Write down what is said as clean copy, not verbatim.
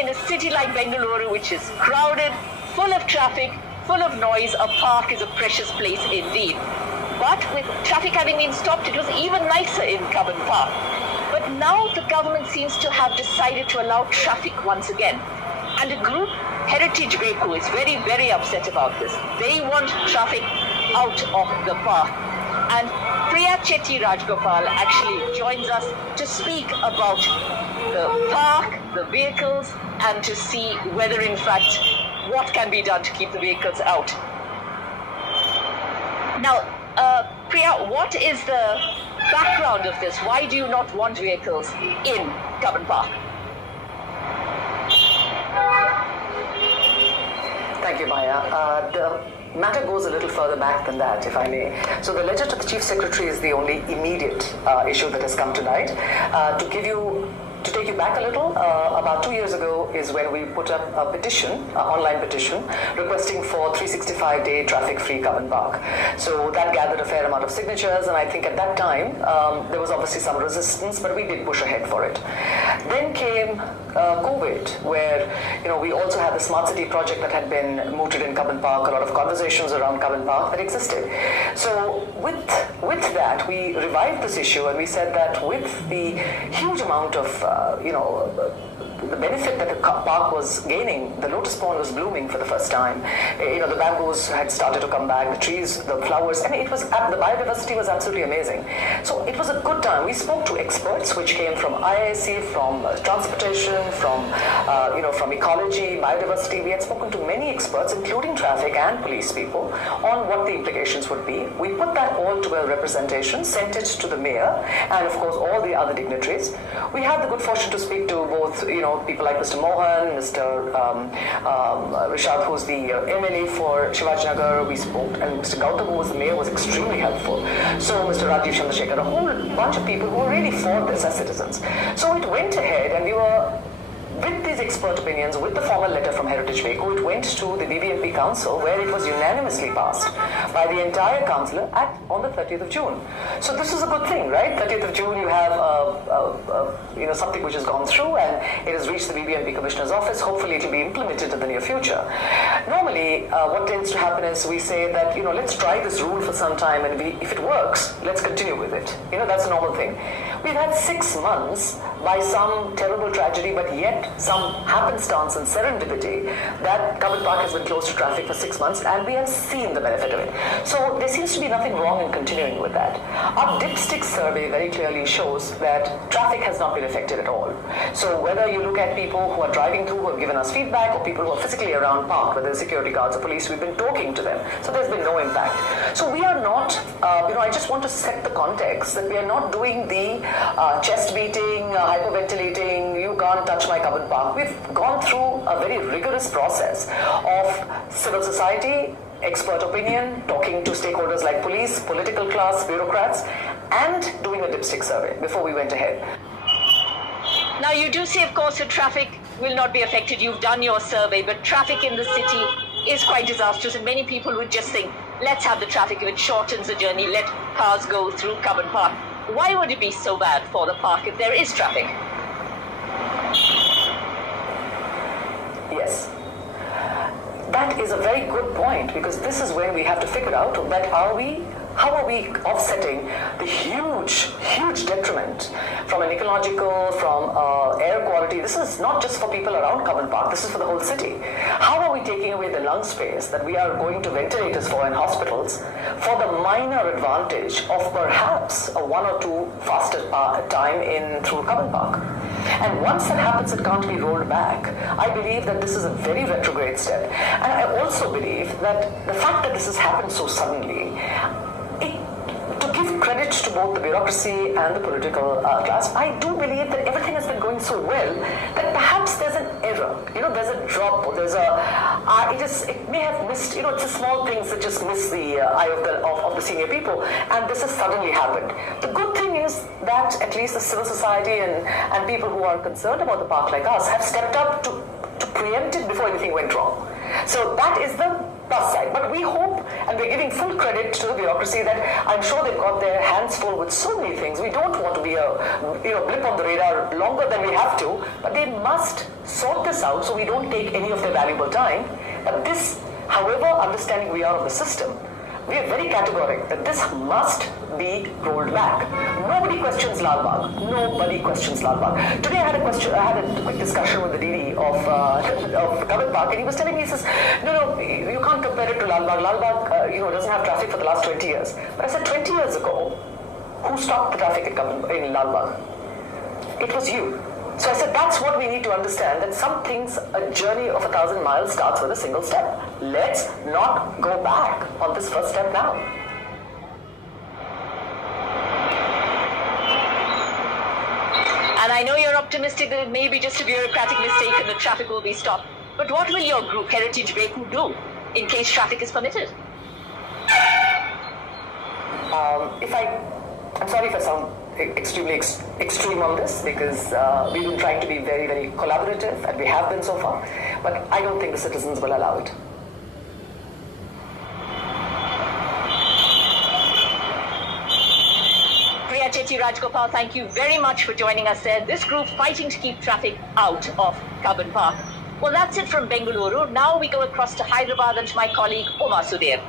in a city like Bengaluru, which is crowded, full of traffic, full of noise, a park is a precious place indeed. But with traffic having been stopped, it was even nicer in Cubbon Park. But now the government seems to have decided to allow traffic once again. And a group, Heritage Beku, is very, very upset about this. They want traffic out of the park. And Priya Chetty-Rajagopal actually joins us to speak about the park, the vehicles, and to see whether in fact what can be done to keep the vehicles out. Now, Priya, what is the background of this? Why do you not want vehicles in Cubbon Park? Thank you, Maya. The matter goes a little further back than that, if I may. So the letter to the Chief Secretary is the only immediate issue that has come tonight. To take you back a little, about 2 years ago is when we put up a petition, an online petition, requesting for 365-day traffic-free Cubbon Park. So that gathered a fair amount of signatures, and I think at that time there was obviously some resistance, but we did push ahead for it. Then came COVID, where we also had the smart city project that had been mooted in Cubbon Park, a lot of conversations around Cubbon Park that existed. So with that, we revived this issue, and we said that with the huge amount of the benefit that the park was gaining, the lotus pond was blooming for the first time. The bamboos had started to come back, the trees, the flowers, and the biodiversity was absolutely amazing. So it was a good time. We spoke to experts, which came from IIC, from transportation, from ecology, biodiversity. We had spoken to many experts, including traffic and police people, on what the implications would be. We put that all to a representation, sent it to the mayor, and of course all the other dignitaries. We had the good fortune to speak to both, people like Mr. Mohan, Mr. Rishad, who's the MLA for Shivajinagar. We spoke, and Mr. Gautam, who was the mayor, was extremely helpful. So Mr. Rajiv Chandrasekhar, a whole bunch of people who were really for this as citizens. So it went ahead, and we were, with these expert opinions, with the formal letter from Heritage Beku, it went to the BBMP Council, where it was unanimously passed by the entire councillor on the 30th of June. So this is a good thing, right? 30th of June, you have something which has gone through, and it has reached the BBMP Commissioner's office. Hopefully, it will be implemented in the near future. Normally, what tends to happen is we say that let's try this rule for some time, and if it works, let's continue with it. That's a normal thing. We've had 6 months by some terrible tragedy, but yet some happenstance and serendipity that Cubbon Park has been closed to traffic for 6 months, and we have seen the benefit of it. So there seems to be nothing wrong in continuing with that. Our dipstick survey very clearly shows that traffic has not been affected at all. So whether you look at people who are driving through, who have given us feedback, or people who are physically around park, whether security guards or police, we've been talking to them. So there's been no impact. So we are not, I just want to set the context that we are not doing the chest beating, hyperventilating, you can't touch my Cubbon Park. We've gone through a very rigorous process of civil society, expert opinion, talking to stakeholders like police, political class, bureaucrats, and doing a dipstick survey before we went ahead. Now, you do say, of course, that traffic will not be affected. You've done your survey, but traffic in the city is quite disastrous, and many people would just think, let's have the traffic. If it shortens the journey, let cars go through Cubbon Park. Why would it be so bad for the park if there is traffic? Yes. That is a very good point, because this is when we have to figure out that how are we offsetting the huge detriment from an ecological, from air quality. This is not just for people around Cubbon Park, this is for the whole city. How are we taking away the lung space that we are going to ventilators for in hospitals for the minor advantage of perhaps a 1 or 2 faster time in through Cubbon Park? And once that happens, it can't be rolled back. I believe that this is a very retrograde step. And I also believe that the fact that this has happened so suddenly, to give credit to both the bureaucracy and the political class, I do believe that everything has been going so well that perhaps there's an error. There's a drop, or there's it may have missed, it's a small things that just miss the eye of the senior people, and this has suddenly happened. The good thing is that at least the civil society and people who are concerned about the park like us have stepped up to preempt it before anything went wrong. So that is the plus side. But we hope, and we're giving full credit to the bureaucracy, that I'm sure they've got their hands full with so many things. We don't want to be a blip on the radar longer than we have to, but they must sort this out so we don't take any of their valuable time. But this, however understanding we are of the system, we are very categoric that this must be rolled back. Nobody questions Lal Bagh. Nobody questions Lal Bagh. Today I had a quick discussion with the DD of Coubbon Park, and he was telling me, he says, no, you can't compare it to Lal Bagh. Lal Bagh, doesn't have traffic for the last 20 years. But I said, 20 years ago, who stopped the traffic in Lal Bagh? It was you. So I said, that's what we need to understand, that some things, a journey of 1,000 miles starts with a single step. Let's not go back on this first step now. And I know you're optimistic that it may be just a bureaucratic mistake and the traffic will be stopped. But what will your group, Heritage Beku, do in case traffic is permitted? I'm sorry if I sound extremely extreme on this, because we've been trying to be very, very collaborative, and we have been so far, but I don't think the citizens will allow it. Priya Chetty-Rajagopal, thank you very much for joining us there. This group fighting to keep traffic out of Coubbon Park. Well, that's it from Bengaluru. Now we go across to Hyderabad and to my colleague Oma Sudhir.